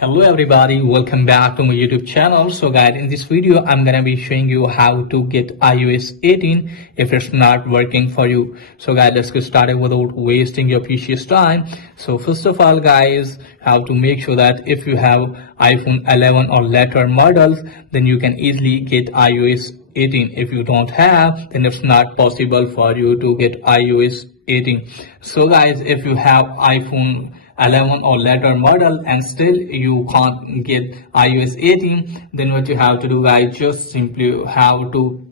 Hello everybody, welcome back to my YouTube channel. So guys, in this video I'm gonna be showing you how to get iOS 18 if it's not working for you. So guys, let's get started without wasting your precious time. So first of all guys, how to make sure that if you have iPhone 11 or later models, then you can easily get iOS 18. If you don't have, then it's not possible for you to get iOS 18. So guys, if you have iPhone 11 or later model and still you can't get iOS 18, then what you have to do guys, just simply have to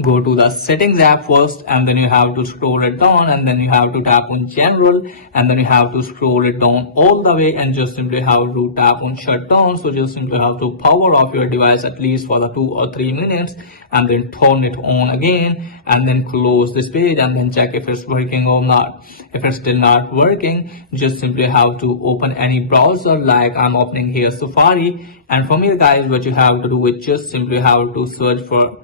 go to the settings app first, and then you have to scroll it down, and then you have to tap on general, and then you have to scroll it down all the way and just simply have to tap on shutdown. So just simply have to power off your device at least for the 2 or 3 minutes, and then turn it on again, and then close this page and then check if it's working or not. If it's still not working, just simply have to open any browser, like I'm opening here Safari, and from here guys, what you have to do is just simply have to search for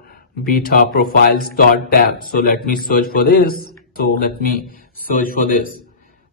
beta profiles.tab. So let me search for this.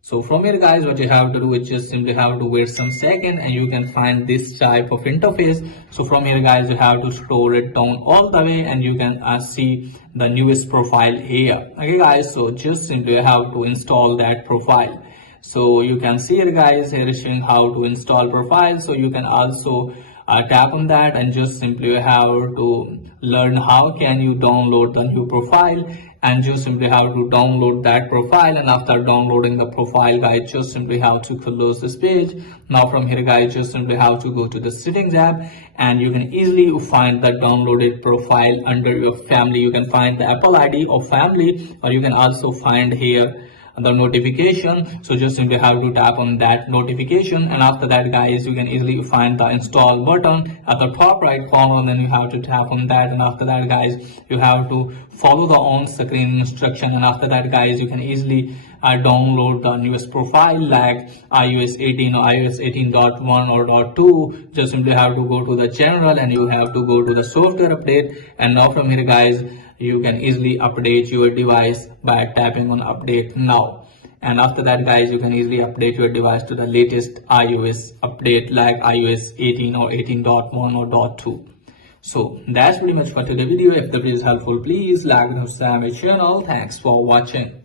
So from here guys, what you have to do is just simply have to wait some second, and you can find this type of interface. So from here guys, you have to scroll it down all the way, and you can see the newest profile here. Okay guys, so just simply have to install that profile. So you can see here guys, here is showing how to install profile. So you can also tap on that and just simply have to learn how can you download the new profile, and just simply have to download that profile. And after downloading the profile guys, just simply have to close this page. Now from here guys, just simply have to go to the settings app, and you can easily find the downloaded profile under your family. You can find the Apple ID of family, or you can also find here the notification. So just simply have to tap on that notification, and after that guys, you can easily find the install button at the top right corner, and then you have to tap on that, and after that guys, you have to follow the on screen instruction, and after that guys, you can easily download the newest profile like iOS 18 or iOS 18.1 or .2. Just simply have to go to the general, and you have to go to the software update, and now from here guys, you can easily update your device by tapping on update now. And after that guys, you can easily update your device to the latest iOS update like iOS 18 or 18.1 or .2. So that's pretty much for today's video. If the video is helpful, please like and subscribe my channel. Thanks for watching.